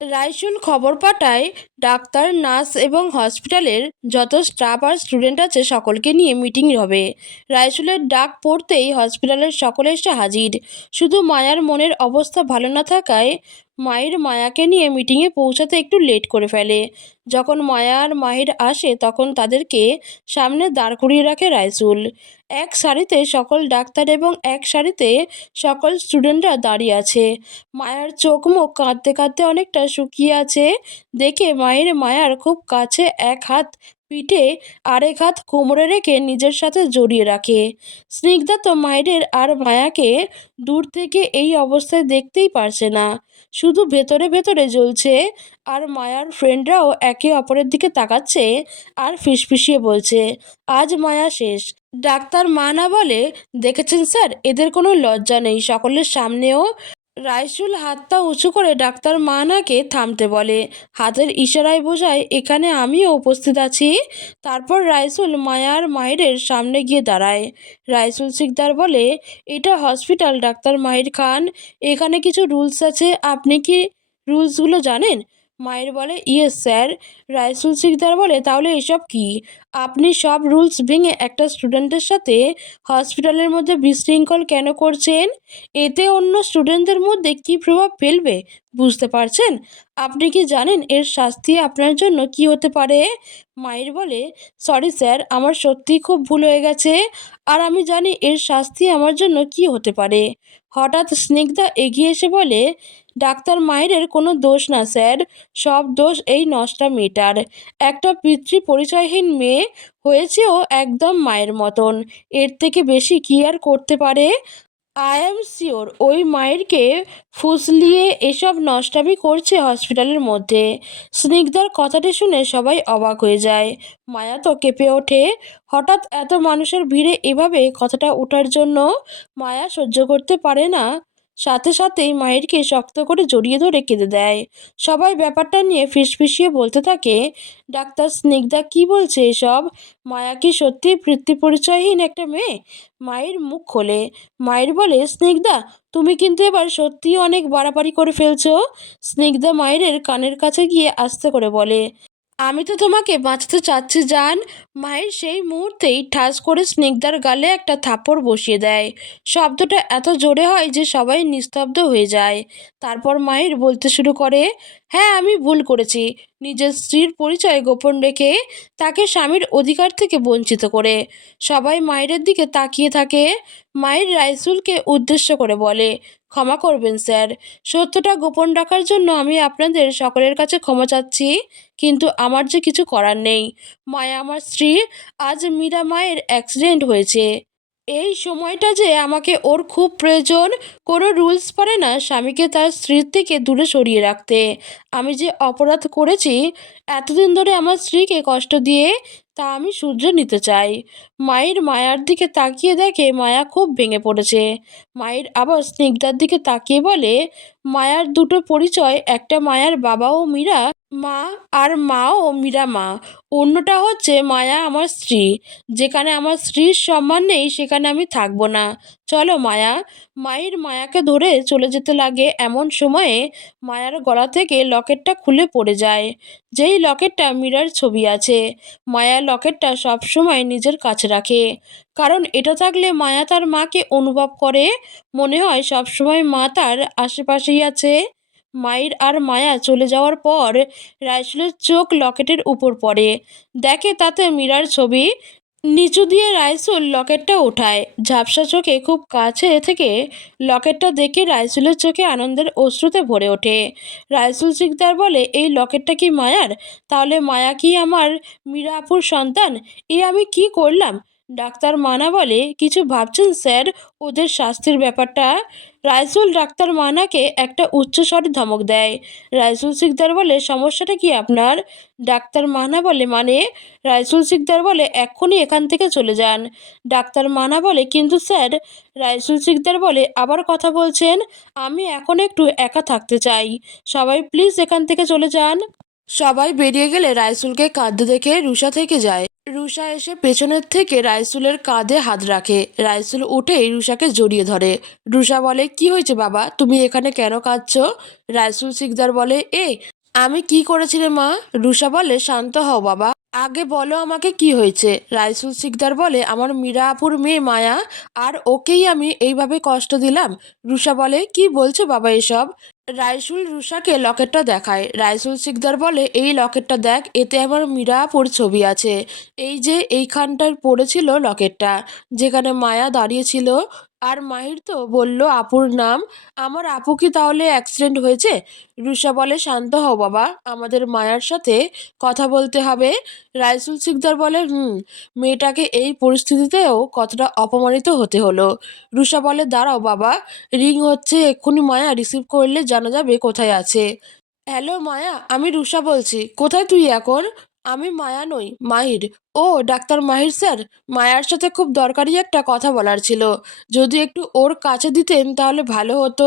রাইসুল খবর পাঠায়, doctor, nurse এবং হসপিটালের যত স্টাফ আর স্টুডেন্ট আছে সকলকে নিয়ে মিটিং হবে। রাইসুলের ডাক পড়তেই হসপিটালের সকলে এসে হাজির। শুধু মায়ার মনের অবস্থা ভালো না থাকায় মায়ের মায়াকে নিয়ে মিটিংয়ে পৌঁছাতে একটু লেট করে ফেলে। যখন মায়া আর মাহির আসে, তখন তাদেরকে সামনে দাঁড় করিয়ে রাখে রাইসুল এক সারিতে সকল ডাক্তার এবং এক সারিতে সকল স্টুডেন্টরা দাঁড়িয়ে আছে। মায়ার চোখ মুখ কাঁদতে কাঁদতে অনেকটা শুকিয়ে আছে। দেখে মায়ের মায়ার খুব কাছে এক হাত পিঠে আরেক হাত কোমরে রেখে নিজের সাথে জড়িয়ে রাখে। স্নিগ্ধা তো মায়ের আর মায়াকে দূর থেকে এই অবস্থায় দেখতেই পারছে না। শুধু ভেতরে ভেতরে জ্বলছে আর মায়ার ফ্রেন্ডরাও একে অপরের দিকে তাকাচ্ছে আর ফিসফিসিয়ে বলছে, আজ মায়া শেষ। ডাক্তার মা না বলে দেখেছেন স্যার, এদের কোনো লজ্জা নেই। সকলের সামনেও রাইসুল হাতটা উঁচু করে ডাক্তার মানাকে থামতে বলে। হাতের ইশারায় বোঝায়, এখানে আমিও উপস্থিত আছি। তারপর রাইসুল মায়ার মাহিরের সামনে গিয়ে দাঁড়ায়। রাইসুল সিকদার বলে, এটা হসপিটাল, ডাক্তার মাহির খান। এখানে কিছু রুলস আছে। আপনি কি রুলসগুলো জানেন? মায়ের বলে, ইয়েস স্যার, রাইসুল সিকদার বলে, তাহলে এসব কি? আপনি সব রুলস ভেঙে একটা স্টুডেন্টের সাথে হসপিটালের মধ্যে বিশৃঙ্খল কেন করছেন? এতে অন্য স্টুডেন্টদের মধ্যে কি প্রভাব ফেলবে? বুঝতে পারছেন? আপনি কি জানেন এর শাস্তি আপনার জন্য কি হতে পারে? মায়ের বলে, সরি স্যার, আমার সত্যিই খুব ভুল হয়ে গেছে আর আমি জানি এর শাস্তি আমার জন্য কি হতে পারে। হঠাৎ স্নিগ্ধা এগিয়ে এসে বলে, ডাক্তার মায়ের কোনো দোষ না স্যার, সব দোষ এই নষ্টা মেয়েটার। একটা পিতৃ পরিচয়হীন মেয়ে হয়েছেও একদম মায়ের মতন। এর থেকে বেশি কি আর করতে পারে? আই এম শিওর ওই মায়েরকে ফুসলিয়ে এসব নষ্টাবি করছে হসপিটালের মধ্যে। স্নিগ্ধার কথাটি শুনে সবাই অবাক হয়ে যায়। মায়া তো কেঁপে ওঠে। হঠাৎ এত মানুষের ভিড়ে এভাবে কথাটা ওঠার জন্য মায়া সহ্য করতে পারে না। সাথে সাথেই মায়েরকে শক্ত করে জড়িয়ে ধরে কেঁদে দেয়। সবাই ব্যাপারটা নিয়ে ফিসফিসিয়ে বলতে থাকে, ডাক্তার স্নিগ্ধা কি বলছে এসব? মায়া কি সত্যিই পৃথ্বী পরিচয়হীন একটা মেয়ে? মায়ের মুখ খোলে। মায়ের বলে, স্নিগ্ধা, তুমি কিন্তু এবার সত্যিই অনেক বাড়াবাড়ি করে ফেলছো? স্নিগ্ধা মায়ের কানের কাছে গিয়ে আস্তে করে বলে আমি তো তোমাকে বাঁচাতে চাচ্ছি, জান। মায়ের সেই মুহূর্তেই ঠাস করে স্নিগ্ধার গালে একটা থাপড় বসিয়ে দেয়। শব্দটা এত জোরে হয় যে সবাই নিস্তব্ধ হয়ে যায়। তারপর মায়ের বলতে শুরু করে হ্যাঁ আমি ভুল করেছি। নিজের স্ত্রীর পরিচয় গোপন রেখে তাকে স্বামীর অধিকার থেকে বঞ্চিত করে। সবাই মায়ের দিকে তাকিয়ে থাকে। মায়ের রাইসুলকে উদ্দেশ্য করে বলে, ক্ষমা করবেন, স্যার। সত্যটা গোপন রাখার জন্য আমি আপনাদের সকলের কাছে ক্ষমা চাচ্ছি, কিন্তু আমার যে কিছু করার নেই। মায়া আমার স্ত্রী আজ মীরা মায়ের অ্যাক্সিডেন্ট হয়েছে। এই সময়টা যে আমাকে ওর খুব প্রয়োজন, কোনো রুলস পারে না স্বামীকে তার স্ত্রীর থেকে দূরে সরিয়ে রাখতে। আমি যে অপরাধ করেছি, এতদিন ধরে আমার স্ত্রীকে কষ্ট দিয়ে তা আমি সূর্য নিতে চাই। মায়ের মায়ার দিকে তাকিয়ে দেখে মায়া খুব ভেঙে পড়েছে। মায়ের আবার স্নিগ্ধার দিকে তাকিয়ে বলে, মায়ার দুটো পরিচয়, একটা মায়ার বাবা ও মীরা, মা আর মা ও মীরা মা। অন্যটা হচ্ছে মায়া আমার স্ত্রী। যেখানে আমার স্ত্রীর সম্মান নেই, সেখানে আমি থাকব না। চলো মায়া। মায়ের মায়াকে ধরে চলে যেতে লাগে এমন সময়ে মায়ার গলা থেকে লকেটটা খুলে পড়ে যায়। যেই লকেটটা মীরার ছবি আছে, মায়া লকেটটা সবসময় নিজের কাছে রাখে। কারণ এটা থাকলে মায়া তার মাকে অনুভব করে। মনে হয় সবসময় মা তার আশেপাশেই আছে। মায়ের আর মায়া চলে যাওয়ার পর রাইসুলের চোখ লকেটের উপর পড়ে। দেখে তাতে মীরার ছবি নিচু দিয়ে রাইসুল লকেটটা ওঠায়। ঝাপসা চোখে খুব কাছে থেকে লকেটটা দেখে রাইসুলের চোখে আনন্দের অশ্রুতে ভরে ওঠে। রাইসুল সিকদার বলে, এই লকেটটা কি মায়ার? তাহলে মায়া কি আমার মীরা আপুর সন্তান? এ আমি কি করলাম? ডাক্তার মানা বলে, কিছু ভাবছেন স্যার? ওদের শাস্তির ব্যাপারটা রাইসুল ডাক্তার মানাকে একটা উচ্চস্বরে ধমক দেয়। রাইসুল সিকদার বলে, সমস্যাটা কি আপনার? ডাক্তার মানা বলে মানে? রাইসুল সিকদার বলে, এক্ষুনি এখান থেকে চলে যান। ডাক্তার মানা বলে, কিন্তু স্যার রাইসুল সিকদার বলে, আবার কথা বলছেন? আমি এখন একটু একা থাকতে চাই। সবাই প্লিজ এখান থেকে চলে যান। সবাই বেরিয়ে গেলে রাইসুলকে কাঁদতে দেখে রুষা থেকে যায়। রুষা এসে পেছনের থেকে রাইসুলের কাঁধে হাত রাখে। রাইসুল উঠেই রুষাকে জড়িয়ে ধরে। রুষা বলে, কি হয়েছে বাবা? তুমি এখানে কেন কাঁদছো? রাইসুল সিকদার বলে, এ, আমি কি করেছি রে মা? রুষা বলে, শান্ত হও বাবা। আগে বলো আমাকে কি হয়েছে? রাইসুল সিকদার বলে, আমার মীরা আপুর মেয়ে মায়া, আর ওকেই আমি এইভাবে কষ্ট দিলাম? রুষা বলে, কি বলছো বাবা এসব? রাইসুল রুষাকে লকেটটা দেখায়। রাইসুল সিকদার বলে, এই লকেটটা দেখ, এতে আমার মিরাপুর ছবি আছে। এই যে, এইখানটায় পড়েছিল লকেটটা। যেখানে মায়া দাঁড়িয়েছিল আর মাহির তো বলল, আপুর নাম? আমার আপু কি তাহলে অ্যাক্সিডেন্ট হয়েছে? রুষা বলে, শান্ত হও বাবা, আমাদের মায়ার সাথে কথা বলতে হবে। রাইসুল সিকদার বলে, হুম, মেয়েটাকে এই পরিস্থিতিতেও কতটা অপমানিত হতে হলো? রুষা বলে, দাঁড়াও বাবা, রিং হচ্ছে এক্ষুনি মায়া রিসিভ করলে জানা যাবে কোথায় আছে? হ্যালো মায়া, আমি রুষা বলছি, কোথায় তুই এখন? আমি মায়া নই, মাহির। ও, ডাক্তার মাহির স্যার, মায়ার সাথে খুব দরকারি একটা কথা বলার ছিল। যদি একটু ওর কাছে দিতেন তাহলে ভালো হতো।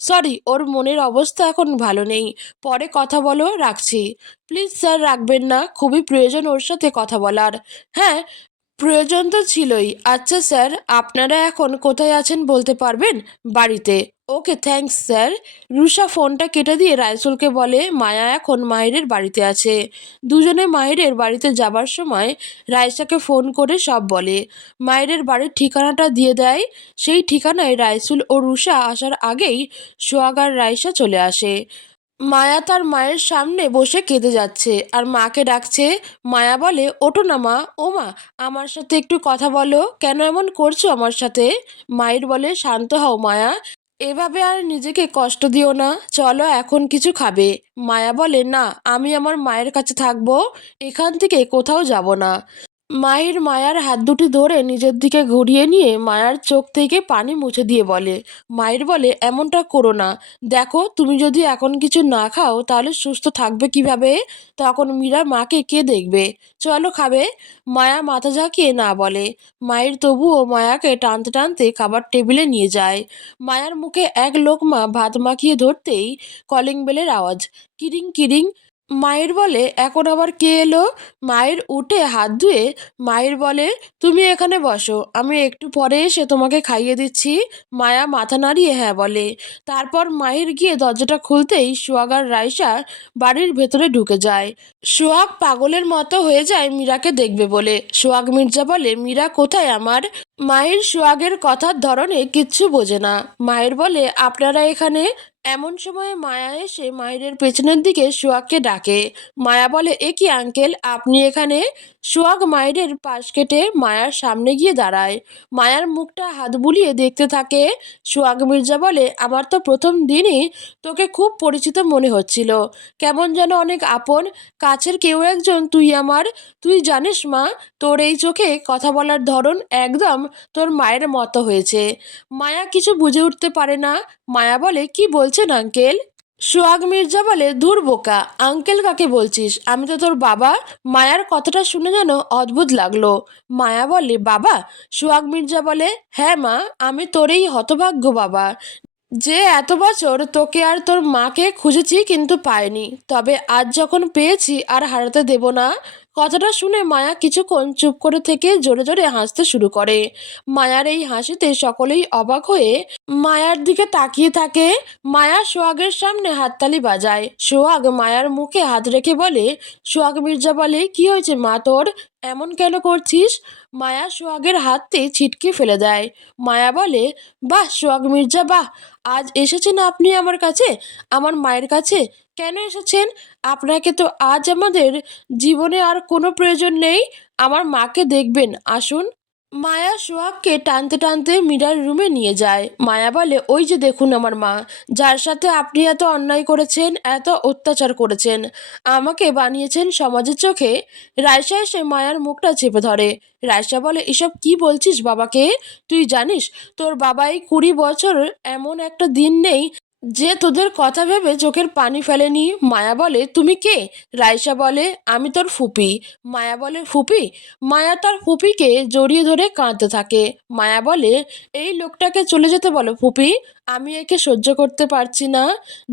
সরি, ওর মনের অবস্থা এখন ভালো নেই। পরে কথা বলো, রাখছি। প্লিজ স্যার, রাখবেন না। খুবই প্রয়োজন ওর সাথে কথা বলার। হ্যাঁ প্রয়োজন তো ছিলই। আচ্ছা স্যার, আপনারা এখন কোথায় আছেন বলতে পারবেন? বাড়িতে। Okay, thanks, sir. রুষা ফোনটা কেটে দিয়ে রাইসুলকে বলে, মায়া এখন মাহিরের বাড়িতে আছে। দুজনে মাহিরের বাড়িতে যাবার সময় রাইসাকে ফোন করে সব বলে। মাহিরের বাড়ির ঠিকানাটা দিয়ে দেয়। সেই ঠিকানায় রাইসুল ও রুষা আসার আগেই সোয়াগার রাইসা চলে আসে। মায়া তার মায়ের সামনে বসে কেঁদে যাচ্ছে আর মাকে ডাকছে, মায়া বলে ওটো না মা, ও মা, আমার সাথে একটু কথা বলো, কেন এমন করছ আমার সাথে? মায়ের বলে, শান্ত হও মায়া, এভাবে আর নিজেকে কষ্ট দিও না, চলো এখন কিছু খাবে। মায়া বলে, না, আমি আমার মায়ের কাছে থাকব, এখান থেকে কোথাও যাব না। মায়ের মায়ার হাত দুটি ধরে নিজের দিকে ঘুরিয়ে নিয়ে মায়ার চোখ থেকে পানি মুছে দিয়ে বলে, মায়ের বলে, এমনটা করো না। দেখো, তুমি যদি এখন কিছু না খাও, তাহলে সুস্থ থাকবে কীভাবে? তখন মীরা মাকে কে দেখবে? চলো খাবে। মায়া মাথা ঝাঁকিয়ে না বলে। মায়ের তবুও মায়াকে টানতে টানতে খাবার টেবিলে নিয়ে যায়। মায়ার মুখে এক লোকমা ভাত মাখিয়ে ধরতেই কলিং বেলের আওয়াজ, কিরিং কিরিং মায়ের বলে, এখন আবার কে এলো? মায়ের উঠে হাত ধুয়ে, মায়ের বলে, তুমি এখানে বসো, আমি একটু পরে এসে তোমাকে খাইয়ে দিচ্ছি। মায়া মাথা নাড়িয়ে হ্যাঁ বলে। তারপর মায়ের গিয়ে দরজাটা খুলতেই সোয়াগার রাইসা বাড়ির ভেতরে ঢুকে যায়। সোহাগ পাগলের মতো হয়ে যায় মীরাকে দেখবে বলে। সোহাগ মির্জা বলে, মীরা কোথায় আমার? মায়ের সোহাগের কথার ধরনে কিচ্ছু বোঝে না। মায়ের বলে, আপনারা এখানে এমন সময় মায়া এসে মায়ের পেছনের দিকে সোহাগকে ডাকে। মায়া বলে, এ কি আঙ্কেল আপনি এখানে? সোহাগ মায়ের পাশ কেটে মায়ার সামনে গিয়ে দাঁড়ায়। মায়ার মুখটা হাত বুলিয়ে দেখতে থাকে। সোহাগ মির্জা বলে, আমার তো প্রথম দিনই তোকে খুব পরিচিত মনে হচ্ছিল। কেমন যেন অনেক আপন। কাছের কেউ একজন তুই আমার। তুই জানিস মা, তোর এই চোখে কথা বলার ধরন একদম তোর মায়ের মতো হয়েছে। মায়া কিছু বুঝে উঠতে পারে না। মায়া বলে, কি বলছেন আঙ্কেল সোহাগ মির্জা বলে, ধুর বোকা আঙ্কেল কাকে বলছিস? আমি তো তোর বাবা। মায়ার কথাটা শুনে যেন অদ্ভুত লাগল। মায়া বলে, বাবা? সোহাগ মির্জা বলে হ্যাঁ মা, আমি তোরই হতভাগ্য বাবা। যে এত বছর তোকে আর তোর মাকে খুঁজেছি কিন্তু পাইনি। তবে আজ যখন পেয়েছি আর হারাতে দেব না কথাটা শুনে মায়া কিছুক্ষণ চুপ করে থেকে জোরে জোরে হাসতে শুরু করে। মায়ার এই হাসিতে সকলেই অবাক হয়ে মায়ার দিকে তাকিয়ে থাকে। মায়া সোহাগের সামনে হাততালি বাজায়। সোহাগ মায়ার মুখে হাত রেখে বলে, সোহাগ মির্জা বলে, কি হয়েছে মা তোর? এমন কেন করছিস? মায়া সোহাগের হাততে ছিটকে ফেলে দেয়। মায়া বলে, বাহ সোহাগ মির্জা, বাহ! আজ এসেছেন আপনি আমার কাছে? আমার মায়ের কাছে? কেন এসেছেন? আপনাকে তো আজ আমাদের জীবনে আর কোনো প্রয়োজন নেই। আমার মাকে দেখবেন। আসুন। মায়া সোহাগকে টানতে টানতে মীরার রুমে নিয়ে যায়। মায়া বলে, ওই যে দেখুন আমার মা, যার সাথে আপনি এত অন্যায় করেছেন, এত অত্যাচার করেছেন। আমাকে বানিয়েছেন সমাজের চোখে। রায়সা এসে মায়ার মুখটা চেপে ধরে। রায়সা বলে, এসব কি বলছিস বাবাকে? তুই জানিস, তোর বাবাই কুড়ি বছর এমন একটা দিন নেই যে তোদের কথা ভেবে চোখের পানি ফেলেনি মায়া বলে, তুমি কে? রাইসা বলে, আমি তোর ফুপি। মায়া বলে, ফুপি? মায়া তার ফুপিকে জড়িয়ে ধরে কাঁদতে থাকে। মায়া বলে, এই লোকটাকে চলে যেতে বলো ফুপি। আমি একে সহ্য করতে পারছি না,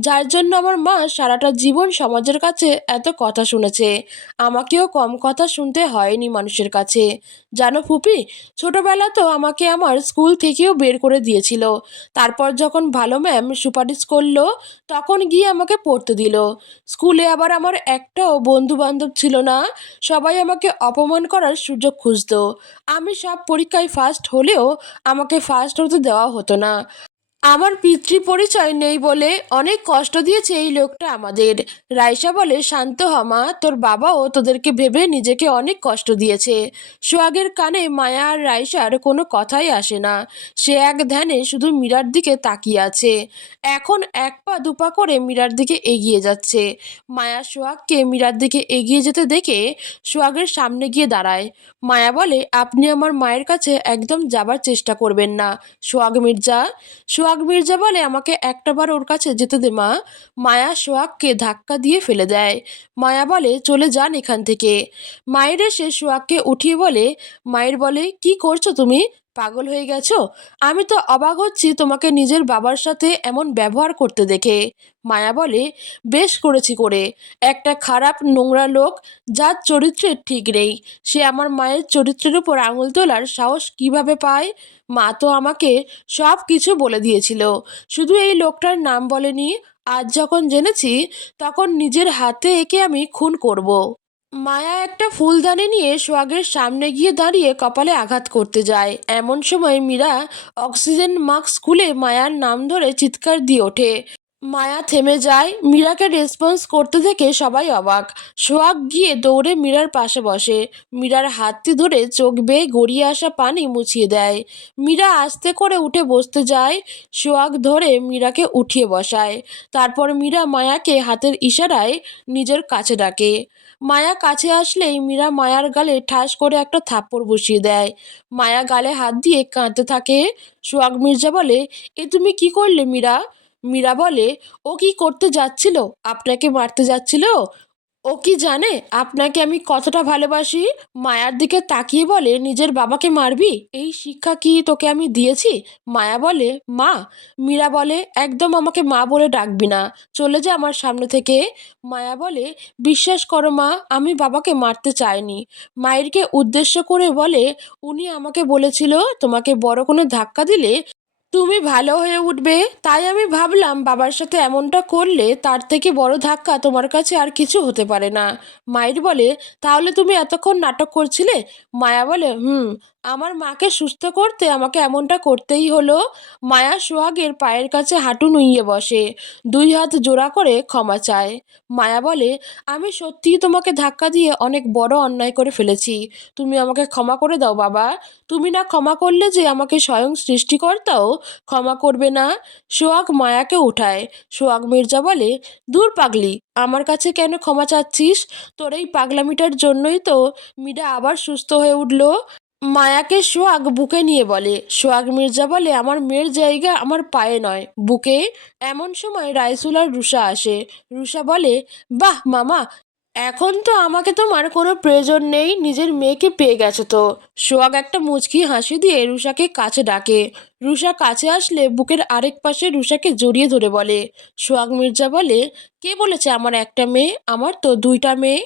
যার জন্য আমার মা সারাটা জীবন সমাজের কাছে এত কথা শুনেছে। আমাকেও কম কথা শুনতে হয়নি মানুষের কাছে। জানো ফুপি, ছোটবেলা তো আমাকে আমার স্কুল থেকেও বের করে দিয়েছিল। তারপর যখন ভালো ম্যাম সুপারিশ করল, তখন গিয়ে আমাকে পড়তে দিল। স্কুলে আবার আমার একটাও বন্ধু বান্ধব ছিল না, সবাই আমাকে অপমান করার সুযোগ খুঁজতো। আমি সব পরীক্ষায় ফার্স্ট হলেও আমাকে ফার্স্ট হতে দেওয়া হতো না। আমার পিতৃ পরিচয় নেই বলে অনেক কষ্ট দিয়েছে এই লোকটা আমাদের। রাইসা বলে, শান্ত হমা তোর বাবাও তোদেরকে ভেবে নিজেকে অনেক কষ্ট দিয়েছে। সোহাগের কানে মায়া আর রাইসার কোনো কথাই আসে না। সে এক ধ্যানে শুধু মীরার দিকে তাকিয়ে আছে। এখন এক পা দুপা করে মীরার দিকে এগিয়ে যাচ্ছে। মায়া সোহাগকে মীরার দিকে এগিয়ে যেতে দেখে সোহাগের সামনে গিয়ে দাঁড়ায়। মায়া বলে, আপনি আমার মায়ের কাছে একদম যাবার চেষ্টা করবেন না। সোহাগ মির্জা, সোহাগ মির্জা বলে, আমাকে একটাবার ওর কাছে যেতে দে, মা। মায়া সোহাগকে ধাক্কা দিয়ে ফেলে দেয়। মায়া বলে, চলে যান এখান থেকে। মায়ের এসে সোহাগকে উঠিয়ে বলে, মায়ের বলে, কি করছ তুমি? পাগল হয়ে গেছো? আমি তো অবাক হচ্ছি তোমাকে নিজের বাবার সাথে এমন ব্যবহার করতে দেখে। মায়া বলে, বেশ করেছি করে। একটা খারাপ নোংরা লোক, যার চরিত্রের ঠিক নেই। সে আমার মায়ের চরিত্রের উপর আঙুল তোলার সাহস কীভাবে পায়? মা তো আমাকে সব কিছু বলে দিয়েছিল। শুধু এই লোকটার নাম বলেনি। আজ যখন জেনেছি, তখন নিজের হাতে একে আমি খুন করব। মায়া একটা ফুলদানি নিয়ে সোহাগের সামনে গিয়ে দাঁড়িয়ে কপালে আঘাত করতে যায়। এমন সময় মীরা অক্সিজেন মাস্ক খুলে মায়ার নাম ধরে চিৎকার দিয়ে ওঠে। মায়া থেমে যায়। মীরাকে রেসপন্স করতে দেখে সবাই অবাক। সোহাগ গিয়ে দৌড়ে মীরার পাশে বসে। মীরার হাতটি ধরে চোখ বেয়ে গড়িয়ে আসা পানি মুছিয়ে দেয়। মীরা আস্তে করে উঠে বসতে যায়। সোহাগ ধরে মীরাকে উঠিয়ে বসায়। তারপর মীরা মায়াকে হাতের ইশারায় নিজের কাছে ডাকে। মায়া কাছে আসলেই মীরা মায়ার গালে ঠাস করে একটা থাপ্পড় বসিয়ে দেয়। মায়া গালে হাত দিয়ে কাঁদতে থাকে। সোহাগ মির্জা বলে, এ তুমি কি করলে মীরা? মীরা বলে, ও কি করতে যাচ্ছিল? আপনাকে মারতে যাচ্ছিল? ও কি জানে? আপনাকে আমি কতটা ভালোবাসি? মায়ার দিকে তাকিয়ে বলে, নিজের বাবাকে মারবি? এই শিক্ষা কি তোকে আমি দিয়েছি? মায়া বলে, মা। মীরা বলে, একদম আমাকে মা বলে ডাকবি না। চলে যা আমার সামনে থেকে। মায়া বলে, বিশ্বাস করো মা, আমি বাবাকে মারতে চাইনি। মায়েরকে উদ্দেশ্য করে বলে, উনি আমাকে বলেছিল তোমাকে বড় কোনো ধাক্কা দিলে তুমি ভালো হয়ে উঠবে? তাই আমি ভাবলাম বাবার সাথে এমনটা করলে তার থেকে বড় ধাক্কা তোমার কাছে আর কিছু হতে পারে না। মায়ের বলে, তাহলে তুমি এতক্ষণ নাটক করছিলে? মায়া বলে, হুম। আমার মাকে সুস্থ করতে আমাকে এমনটা করতেই হলো। মায়া সোহাগের পায়ের কাছে হাঁটু নুইয়ে বসে, দুই হাত জোড়া করে ক্ষমা চায়। মায়া বলে, আমি সত্যিই তোমাকে ধাক্কা দিয়ে অনেক বড় অন্যায় করে ফেলেছি। তুমি আমাকে ক্ষমা করে দাও বাবা। তুমি না ক্ষমা করলে যে আমাকে স্বয়ং সৃষ্টিকর্তাও ক্ষমা করবে না। সোহাগ মায়াকে উঠায়। সোহাগ মির্জা বলে, দূর পাগলি, আমার কাছে কেন ক্ষমা চাচ্ছিস? তোর এই পাগলামিটার জন্যই তো মিডা আবার সুস্থ হয়ে উঠল। মায়াকে সোহাগ বুকে নিয়ে বলে, সোহাগ মির্জা বলে, আমার মেয়ের জায়গা আমার পায়ে নয়। বুকে এমন সময় রাইসুল আর রুষা আসে। রুষা বলে, বাহ মামা, এখন তো আমাকে তোমার কোনো প্রয়োজন নেই, নিজের মেয়েকে পেয়ে গেছো তো। সোহাগ একটা মুচকি হাসি দিয়ে রুষাকে কাছে ডাকে। রুষা কাছে আসলে বুকের আরেক পাশে রুষাকে জড়িয়ে ধরে বলে। সোহাগ মির্জা বলে, কে বলেছে আমার একটা মেয়ে? আমার তো দুইটা মেয়ে।